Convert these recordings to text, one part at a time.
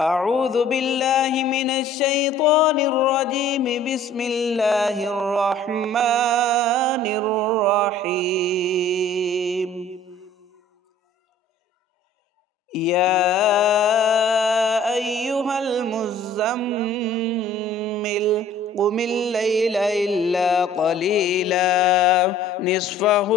أعوذ بالله من الشيطان الرجيم. بسم الله الرحمن الرحيم. يا أيها المزمل قم الليل إلا قليلا نصفه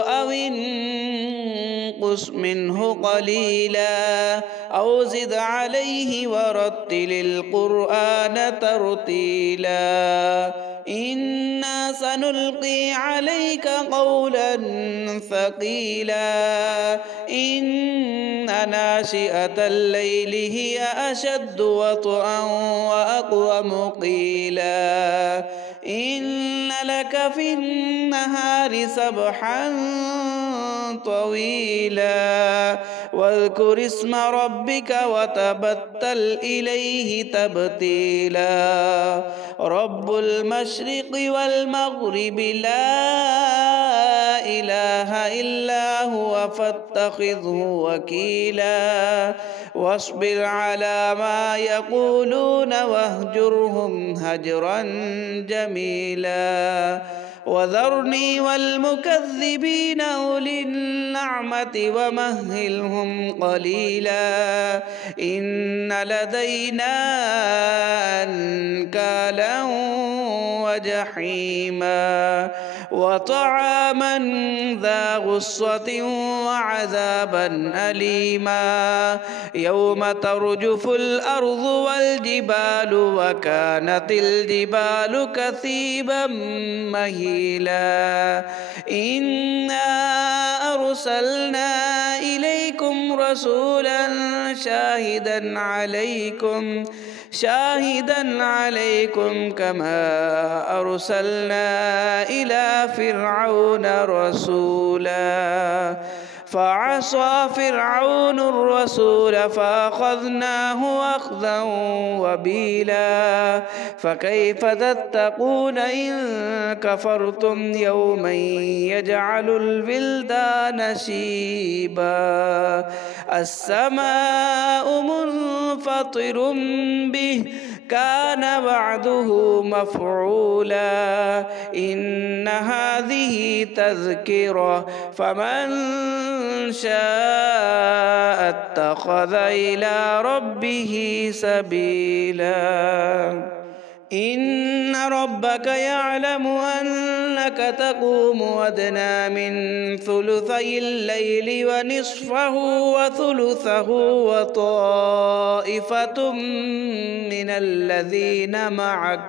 أو انقص منه قليلا أو زد عليه ورتل القرآن ترتيلا إنا سنلقي عليك قولا ثقيلا إن ناشئة الليل هي أشد وطئا وأقوم قيلا إن لك في النهار سبحا طويلا واذكر اسم ربك وتبتل إليه تبتيلا رب المشرق والمغرب لا إله إلا هو فاتخذه وكيلا واصبر على ما يقولون واهجرهم هجرا جميلا وذرني والمكذبين أولي النعمة ومهلهم قليلا إن لدينا أنكالا وجحيما وطعاما ذا غصة وعذابا أليما يوم ترجف الأرض والجبال وكانت الجبال كثيبا مهيلا إنا أرسلنا إليكم رسولا شاهدا عليكم كما أرسلنا إلى فرعون رسولا فعصى فرعون الرسول فأخذناه أخذا وبيلا فكيف تتقون إن كفرتم يوما يجعل الولدان شيبا السماء منفطر به كان وعده مفعولا إن هذه تذكرة فمن شاء اتخذ إلى ربه سبيلا إن ربك يعلم أنك تقوم أدنى من ثلثي الليل ونصفه وثلثه وطائفة من الذين معك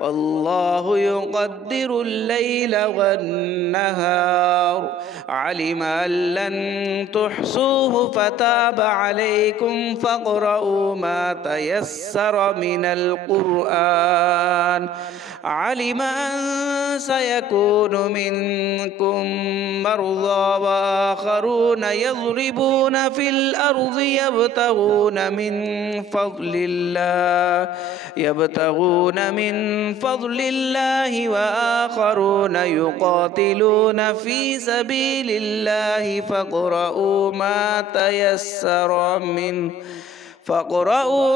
والله يقدر الليل والنهار علم أن لن تحصوه فتاب عليكم فاقرؤوا ما تيسر من القرآن علم أن سيكون منكم مرضى وآخرون يضربون في الأرض يبتغون من فضل الله وآخرون يقاتلون في سبيل الله فاقرؤوا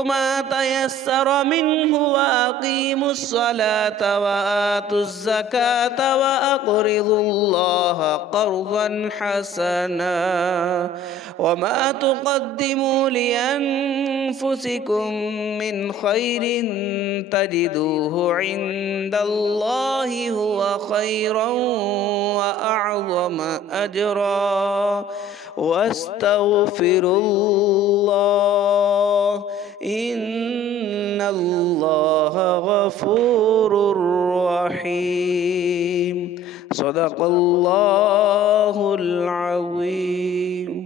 ما تيسر منه وأقيموا الصلاة وآتوا الزكاة وأقرضوا الله قرضا حسنا وما تقدموا لأنفسكم من خير تجدوه عند الله هو خيرا وأعظم أجرا واستغفروا الله إن الله غفور رحيم صدق الله العظيم.